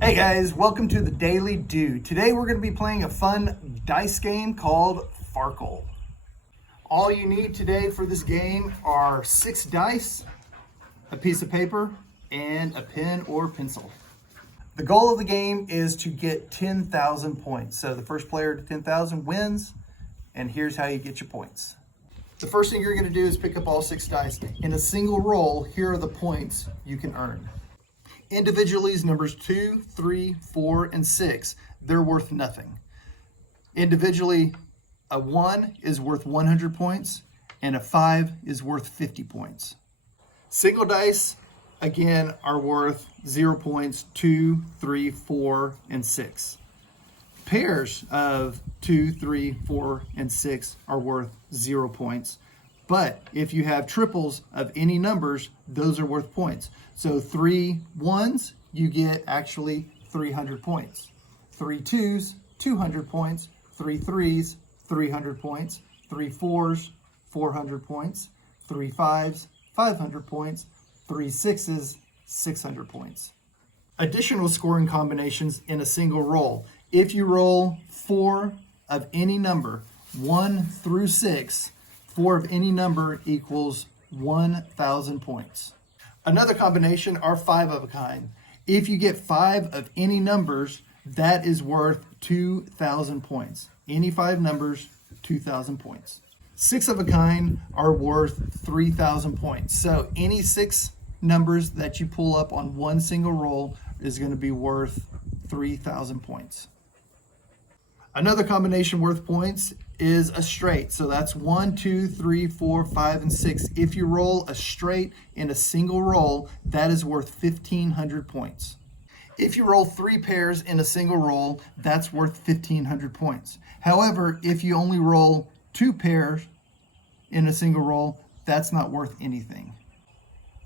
Hey guys, welcome to the Daily Do. Today we're going to be playing a fun dice game called Farkle. All you need today for this game are 6 dice, a piece of paper, and a pen or pencil. The goal of the game is to get 10,000 points. So the first player to 10,000 wins, and here's how you get your points. The first thing you're going to do is pick up all 6 dice. In a single roll, here are the points you can earn. Individually is numbers 2, 3, 4, and 6. They're worth nothing. Individually, a 1 is worth 100 points, and a 5 is worth 50 points. Single dice, again, are worth 0 points, 2, 3, 4, and 6. Pairs of 2, 3, 4, and 6 are worth 0 points. But if you have triples of any numbers, those are worth points. So 3 1s, you get actually 300 points. 3 2s, 200 points. 3 3s, 300 points. 3 4s, 400 points. 3 5s, 500 points. 3 6s, 600 points. Additional scoring combinations in a single roll. If you roll 4 of any number, 1 through 6, 4 of any number equals 1,000 points. Another combination are 5 of a kind. If you get 5 of any numbers, that is worth 2,000 points. Any 5 numbers, 2,000 points. 6 of a kind are worth 3,000 points. So any 6 numbers that you pull up on one single roll is going to be worth 3,000 points. Another combination worth points is a straight. So that's 1, 2, 3, 4, 5, and 6. If you roll a straight in a single roll, that is worth 1,500 points. If you roll 3 pairs in a single roll, that's worth 1,500 points. However, if you only roll 2 pairs in a single roll, that's not worth anything.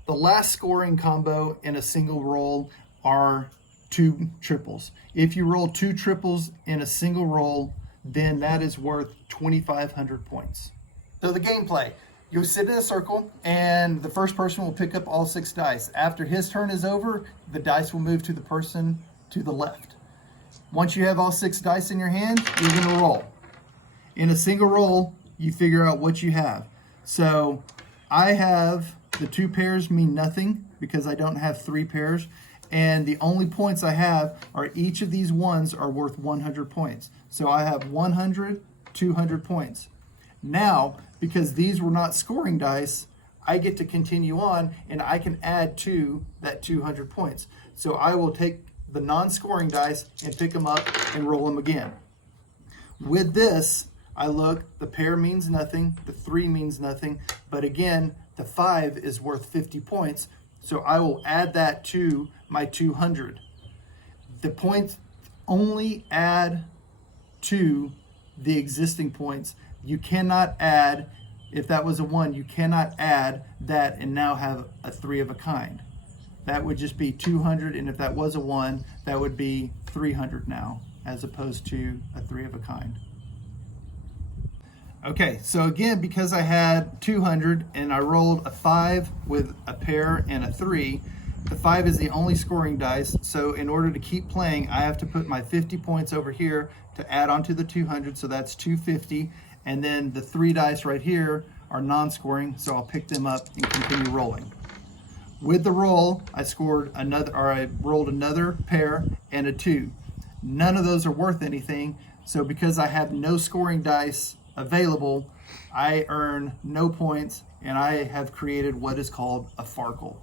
The last scoring combo in a single roll are 2 triples. If you roll 2 triples in a single roll, then that is worth 2,500 points. So the gameplay, you'll sit in a circle and the first person will pick up all 6 dice. After his turn is over, the dice will move to the person to the left. Once you have all 6 dice in your hand, you're going to roll. In a single roll, you figure out what you have. So I have the 2 pairs mean nothing because I don't have 3 pairs. And the only points I have are each of these ones are worth 100 points. So I have 100, 200 points. Now, because these were not scoring dice, I get to continue on and I can add to that 200 points. So I will take the non-scoring dice and pick them up and roll them again. With this, I look, the pair means nothing, the 3 means nothing, but again, the 5 is worth 50 points. So I will add that to my 200. The points only add to the existing points. You cannot add, if that was a 1, you cannot add that and now have a 3 of a kind. That would just be 200, and if that was a 1, that would be 300 now, as opposed to a 3 of a kind. Okay, so again, because I had 200 and I rolled a 5 with a pair and a 3, the 5 is the only scoring dice. So in order to keep playing, I have to put my 50 points over here to add onto the 200, so that's 250. And then the 3 dice right here are non-scoring, so I'll pick them up and continue rolling. With the roll, I rolled another pair and a 2. None of those are worth anything, so because I have no scoring dice available, I earn no points, and I have created what is called a Farkle.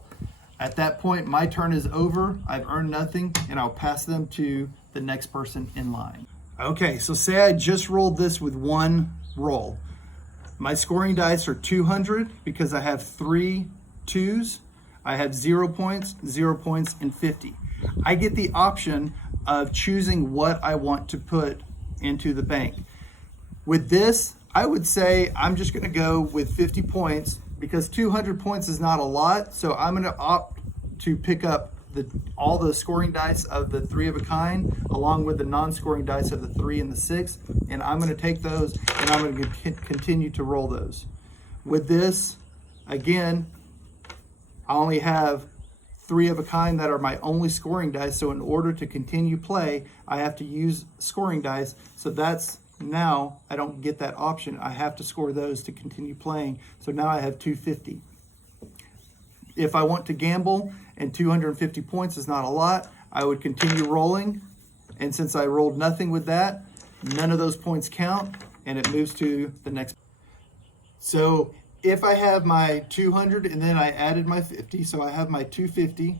At that point, my turn is over, I've earned nothing, and I'll pass them to the next person in line. Okay, so say I just rolled this with 1 roll. My scoring dice are 200 because I have 3 2s. I have 0 points, 0 points, and 50. I get the option of choosing what I want to put into the bank. With this, I would say I'm just going to go with 50 points because 200 points is not a lot. So I'm going to opt to pick up all the scoring dice of the 3 of a kind along with the non-scoring dice of the 3 and the 6. And I'm going to take those and I'm going to continue to roll those. With this, again, I only have 3 of a kind that are my only scoring dice. So in order to continue play, I have to use scoring dice. So that's now I don't get that option. I have to score those to continue playing. So now I have 250. If I want to gamble, and 250 points is not a lot, I would continue rolling. And since I rolled nothing with that, none of those points count, and it moves to the next. So if I have my 200 and then I added my 50, so I have my 250,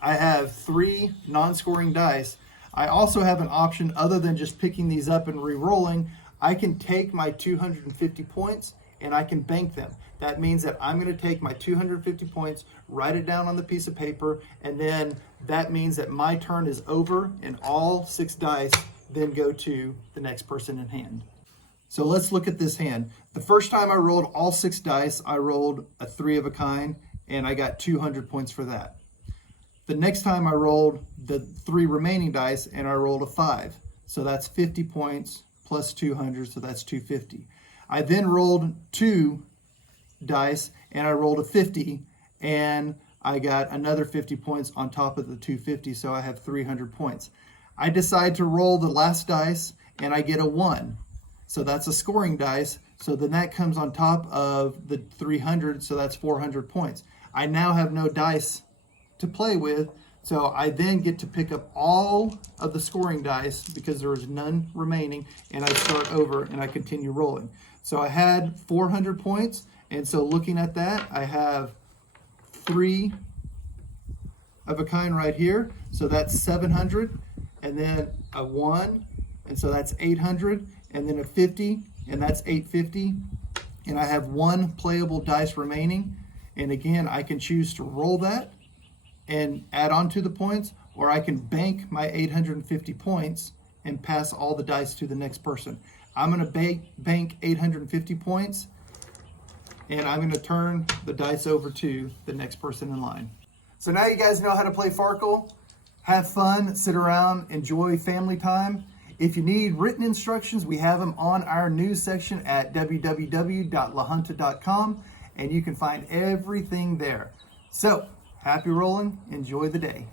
I have 3 non-scoring dice. I also have an option other than just picking these up and re-rolling. I can take my 250 points and I can bank them. That means that I'm going to take my 250 points, write it down on the piece of paper, and then that means that my turn is over and all 6 dice then go to the next person in hand. So let's look at this hand. The first time I rolled all 6 dice, I rolled a 3 of a kind, and I got 200 points for that. The next time I rolled the 3 remaining dice, and I rolled a 5. So that's 50 points plus 200, so that's 250. I then rolled 2 dice, and I rolled a 50, and I got another 50 points on top of the 250, so I have 300 points. I decide to roll the last dice, and I get a 1. So that's a scoring dice. So then that comes on top of the 300, so that's 400 points. I now have no dice to play with, so I then get to pick up all of the scoring dice because there is none remaining, and I start over and I continue rolling. So I had 400 points, and so looking at that, I have 3 of a kind right here, so that's 700, and then a 1, and so that's 800, and then a 50, and that's 850, and I have 1 playable dice remaining, and again, I can choose to roll that and add on to the points, or I can bank my 850 points and pass all the dice to the next person. I'm going to bank 850 points, and I'm going to turn the dice over to the next person in line. So now you guys know how to play Farkle. Have fun, sit around, enjoy family time. If you need written instructions, we have them on our news section at www.lahunta.com, and you can find everything there. So, happy rolling, enjoy the day.